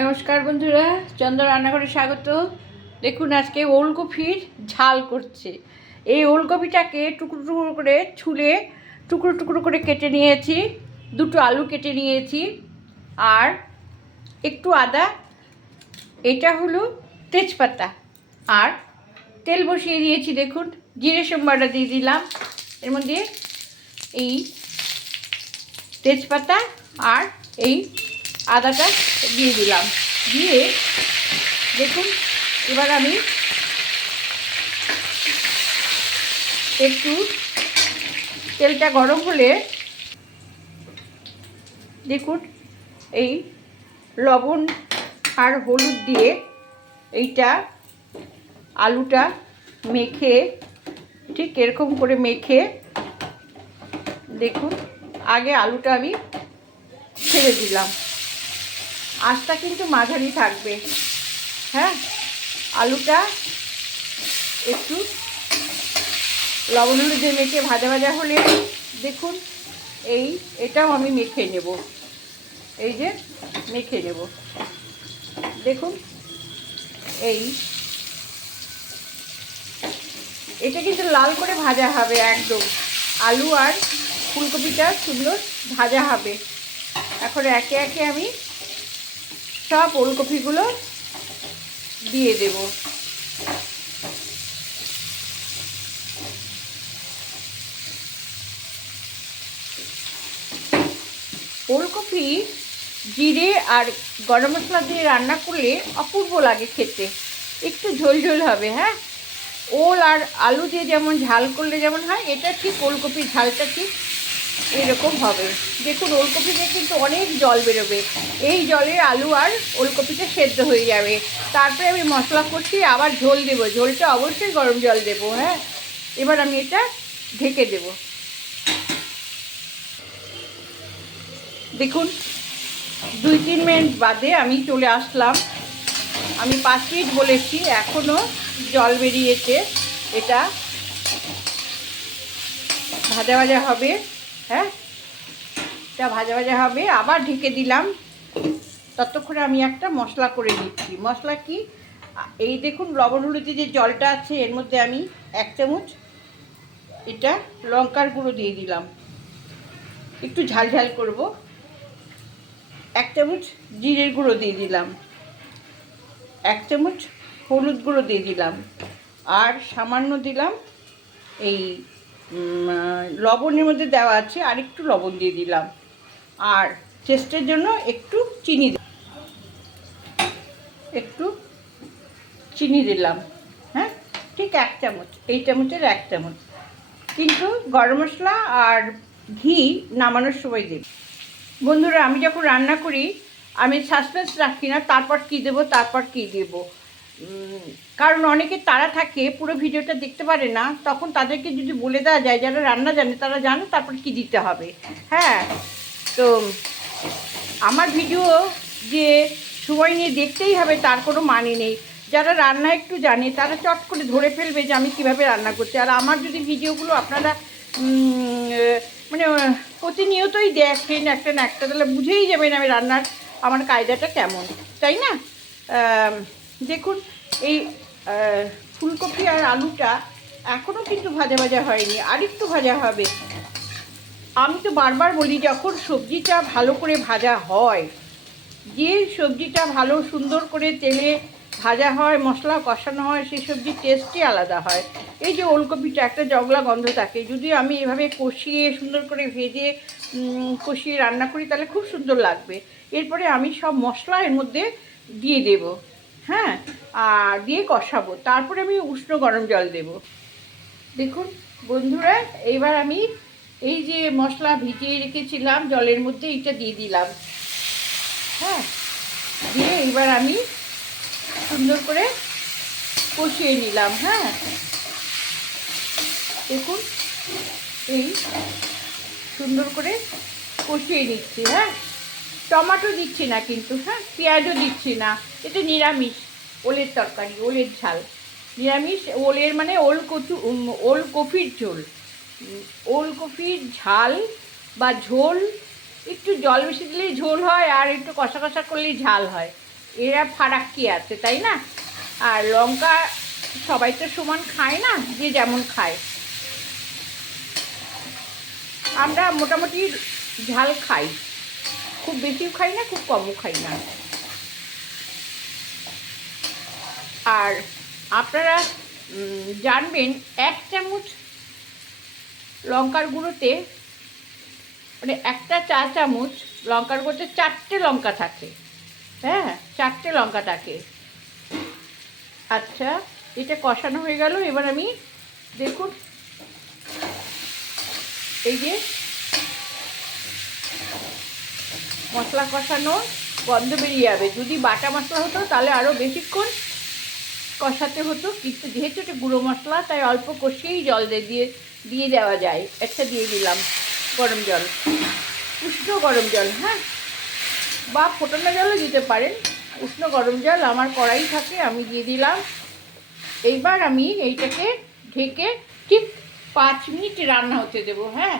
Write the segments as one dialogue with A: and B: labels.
A: নমস্কার বন্ধুরা, চন্দ্র রান্নাঘরে স্বাগত। দেখুন আজকে ওলকপির ঝাল করছে। এই ওলকপিটাকে টুকরো টুকরো করে ছুলে, টুকরো টুকরো করে কেটে নিয়েছি, দুটো আলু কেটে নিয়েছি, আর একটু আদা, এটা হলো তেজপাতা, আর তেল বসিয়ে দিয়েছি, দেখুন, জিরে সোমবারটা দিয়ে দিলাম। এর মধ্যে এই তেজপাতা আর এই আদাটা দিয়ে দিলাম। দিয়ে দেখুন, এবার আমি একটু তেলটা গরম হলে দেখুন, এই লবণ আর হলুদ দিয়ে এইটা আলুটা মেখে, ঠিক এরকম করে মেখে দেখুন, আগে আলুটা আমি ছেড়ে দিলাম। আঁচটা কিন্তু মাঝারি থাকবে। হ্যাঁ? আলুটা একটু লবণ হলুদ মেখে ভাজা ভাজা হলে দেখুন, এই এটাও আমি মেখে নেব। এই যে মেখে নেব। দেখুন, এই এটা কিন্তু লাল করে ভাজা হবে একদম। আলু আর ফুলকপিটা সুন্দর ভাজা হবে। এখন একে একে আমি সব ওলকপিগুলো দিয়ে দেব। ওলকপি জিরে আর গরম মশলা দিয়ে রান্না করলে অপূর্ব লাগে খেতে। একটু ঝোল ঝোল হবে হ্যাঁ? ওল আর আলু দিয়ে যেমন ঝাল করলে যেমন হয়, এটা ঠিক, ওলকপির ঝালটা ঠিক। এরকম হবে। দেখুন, ওলকপিতে কিন্তু অনেক জল বেরোবে। এই জলে আলু আর ওলকপিতে সেদ্ধ হয়ে যাবে। তারপরে আমি মশলা করছি আবার ঝোল দেবো। ঝোলটা অবশ্যই গরম জল দেবো হ্যাঁ? এবার আমি এটা ঢেকে দেব। দেখুন, দুই তিন মিনিট বাদে আমি চলে আসলাম। আমি পাঁচ মিনিট বলেছি এখনও জল বেরিয়েছে। এটা ভাজা ভাজা হবে। হ্যাঁ? ভাজা ভাজা হবে। আবার ঢেকে দিলাম। ততক্ষণে আমি একটা মশলা করে নিচ্ছি। মশলা কি? এই দেখুন, লবণ হলুদে যে জলটা আছে, এর মধ্যে আমি এক চামচ এটা লঙ্কার গুঁড়ো দিয়ে দিলাম। একটু ঝাল ঝাল করব। এক চামচ জিরের গুঁড়ো দিয়ে দিলাম। এক চামচ হলুদ গুঁড়ো দিয়ে দিলাম। আর সামান্য দিলাম এই লবণের মধ্যে দেওয়া আছে আর একটু লবণ দিয়ে দিলাম। আর টেস্টের জন্য একটু চিনি একটু চিনি দিলাম। হ্যাঁ? ঠিক এক চামচ, এই চামচের এক চামচ। কিন্তু গরম মশলা আর ঘি নামানোর সময় দেব। বন্ধুরা, আমি যখন রান্না করি, আমি সাসপেন্স রাখি না, তারপর কী দেবো, তারপর কী দেবো? কারণ অনেকে তারা থাকে, পুরো ভিডিওটা দেখতে পারে না, তখন তাদেরকে যদি বলে দেওয়া যায়, যারা রান্না জানে, তারা জানে তারপর কি দিতে হবে। হ্যাঁ তো আমার ভিডিও যে সময় নিয়ে দেখতেই হবে, তার কোনো মানে নেই। যারা রান্না একটু জানে, তারা চট করে ধরে ফেলবে যে আমি কীভাবে রান্না করছি। আর আমার যদি ভিডিওগুলো আপনারা মানে প্রতিনিয়তই দেখেন একটা না একটা, তাহলে বুঝেই যাবেন আমি রান্নার, আমার কায়দাটা কেমন। তাই না? দেখুন, এই ফুলকপি আর আলুটা এখনও কিন্তু ভাজা ভাজা হয়নি, আরেকটু ভাজা হবে। আমি তো বারবার বলি, যখন সবজিটা ভালো করে ভাজা হয়, যে সবজিটা ভালো সুন্দর করে তেলে ভাজা হয়, মশলা কষানো হয়, সেই সবজির টেস্টই আলাদা হয়। এই যে ওলকপিটা একটা জগলা গন্ধ থাকে, যদি আমি এভাবে কষিয়ে, সুন্দর করে ভেজে কষিয়ে রান্না করি, তাহলে খুব সুন্দর লাগবে। এরপরে আমি সব মশলা এর মধ্যে দিয়ে দেব। হ্যাঁ আর দিয়ে কষাবো। তারপরে আমি উষ্ণ গরম জল দেব। দেখুন বন্ধুরা এইবার আমি এই যে মশলা ভিজিয়ে রেখেছিলাম, জলের মধ্যে এইটা দিয়ে দিলাম। হ্যাঁ দিয়ে এবার আমি সুন্দর করে কষিয়ে নিলাম হ্যাঁ। দেখুন, এই সুন্দর করে কষিয়ে নিচ্ছি হ্যাঁ। টমাটো দিচ্ছি না কিন্তু হ্যাঁ? পেঁয়াজও দিচ্ছি না। এটা নিরামিষ, ওলের তরকারি, ওলের ঝাল। নিরামিষ, ওলের মানে ওল কচু ওল কফির ঝোল। ওল কফির ঝাল বা ঝোল, একটু জল বেশি দিলেই ঝোল হয় আর একটু কষা কষা করলেই ঝাল হয়। এরা ফারাক কি আছে, তাই না? আর লঙ্কা সবাই তো সমান খায় না, যে যেমন খায়। আমরা মোটামুটি ঝাল খাই। খুব বেশিও খাই না, খুব কমও খাই না। আর আপনারা জানবেন এক চামচ লঙ্কার গুঁড়োতে মানে একটা চা চামচ লঙ্কার গুঁড়োতে চারটে লঙ্কা থাকে। হ্যাঁ চারটে লঙ্কা থাকে। আচ্ছা এটা কষানো হয়ে গেল। এবার আমি দেখুন, এই যে মশলা কষানো গন্ধ বেরিয়ে যাবে। যদি বাটা মশলা হতো, তাহলে আরও বেশিক্ষণ কষাতে হতো। কিন্তু যেহেতু এটা গুঁড়ো মশলা, তাই অল্প কষিয়েই জল দিয়ে দিয়ে দেওয়া যায়। একটা দিয়ে দিলাম গরম জল। উষ্ণ গরম জল হ্যাঁ? বা ফোটানো জলও দিতে পারেন। উষ্ণ গরম জল আমার কড়াই থাকে, আমি দিয়ে দিলাম। এইবার আমি এইটাকে ঢেকে ঠিক পাঁচ মিনিট রান্না হতে দেবো হ্যাঁ?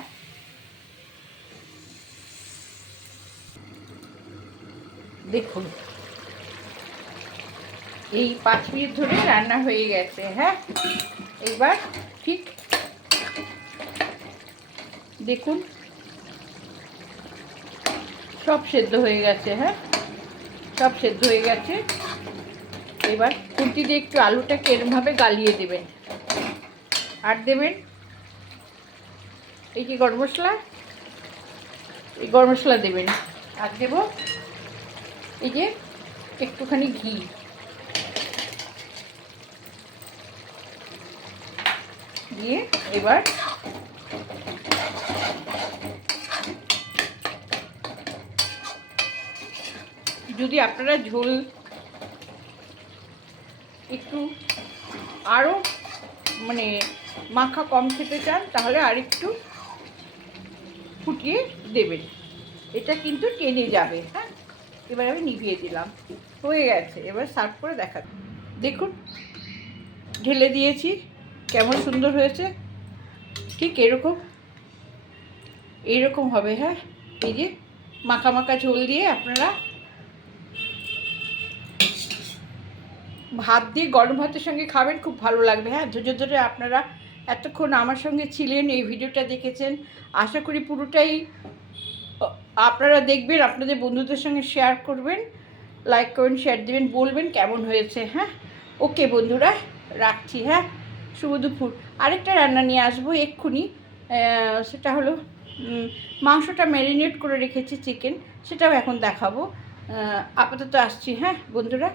A: দেখুন। এই পাঁচ মিনিট ধরে রান্না হয়ে গেছে হ্যাঁ? এইবার ঠিক দেখুন, সব সেদ্ধ হয়ে গেছে হ্যাঁ? সব সেদ্ধ হয়ে গেছে। এবার খুন্তি দিয়ে একটু আলুটাকে এরমভাবে গালিয়ে দেবেন। আর দেবেন এই যে গরম মশলা, এই গরম মশলা দেবেন। আর দেব এই যে একটুখানি ঘি। দিয়ে এবার যদি আপনারা ঝোল একটু আরও মানে মাখা কম খেতে চান, তাহলে আর একটু ফুটিয়ে দেবেন। এটা কিন্তু টেনে যাবে হ্যাঁ? এবার আমি নিভিয়ে দিলাম। হয়ে গেছে, এবার সার্ভ করে দেখা দেখুন, ঢেলে দিয়েছি, কেমন সুন্দর হয়েছে। ঠিক এরকম, এইরকম হবে হ্যাঁ? এই যে মাখা মাখা ঝোল দিয়ে আপনারা ভাত দিয়ে গরম ভাতের সঙ্গে খাবেন, খুব ভালো লাগবে হ্যাঁ? ধৈর্য ধরে আপনারা এতক্ষণ আমার সঙ্গে ছিলেন, এই ভিডিওটা দেখেছেন। আশা করি পুরোটাই আপনারা দেখবেন, আপনাদের বন্ধুদের সঙ্গে শেয়ার করবেন লাইক করবেন শেয়ার দেবেন, বলবেন কেমন হয়েছে হ্যাঁ? ওকে বন্ধুরা, রাখছি হ্যাঁ? শুভ দুপুর। আরেকটা রান্না নিয়ে আসব এক্ষুনি। সেটা হলো মাংসটা ম্যারিনেট করে রেখেছি চিকেন সেটাও এখন দেখাবো। আপাতত আসছি হ্যাঁ বন্ধুরা?